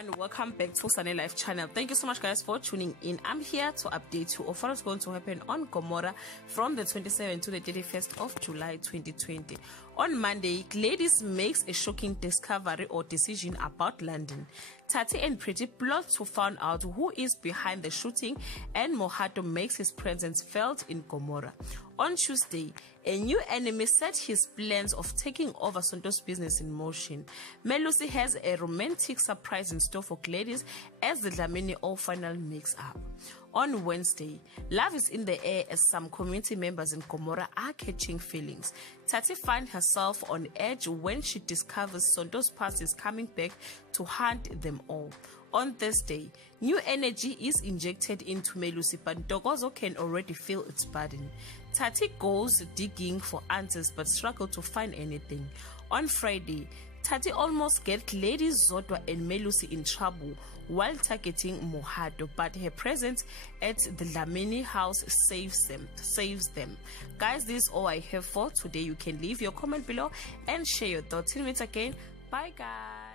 everyone, welcome back to Sunny Life channel. Thank you so much guys for tuning in. I'm here to update you of what's going to happen on Gomora from the 27th to the 31st of July 2020. On Monday, Gladys makes a shocking discovery or decision about London. Tati and Pretty plot to find out who is behind the shooting, and Mohato makes his presence felt in Gomora. On Tuesday, a new enemy set his plans of taking over Sonto's business in motion. Melusi has a romantic surprise in store for Gladys as the Dlamini all final mix up. On Wednesday, love is in the air as some community members in Gomora are catching feelings. Tati finds herself on edge when she discovers Sonto's past is coming back to hunt them all. On Thursday, new energy is injected into Melusi, but Ntokozo can already feel its burden. Tati goes digging for answers but struggles to find anything. On Friday, Tati almost gets Lady Zodwa and Melusi in trouble while targeting Mohato, but her presence at the Dlamini house saves them. Guys, this is all I have for today. You can leave your comment below and share your thoughts. Till we meet again. Bye guys.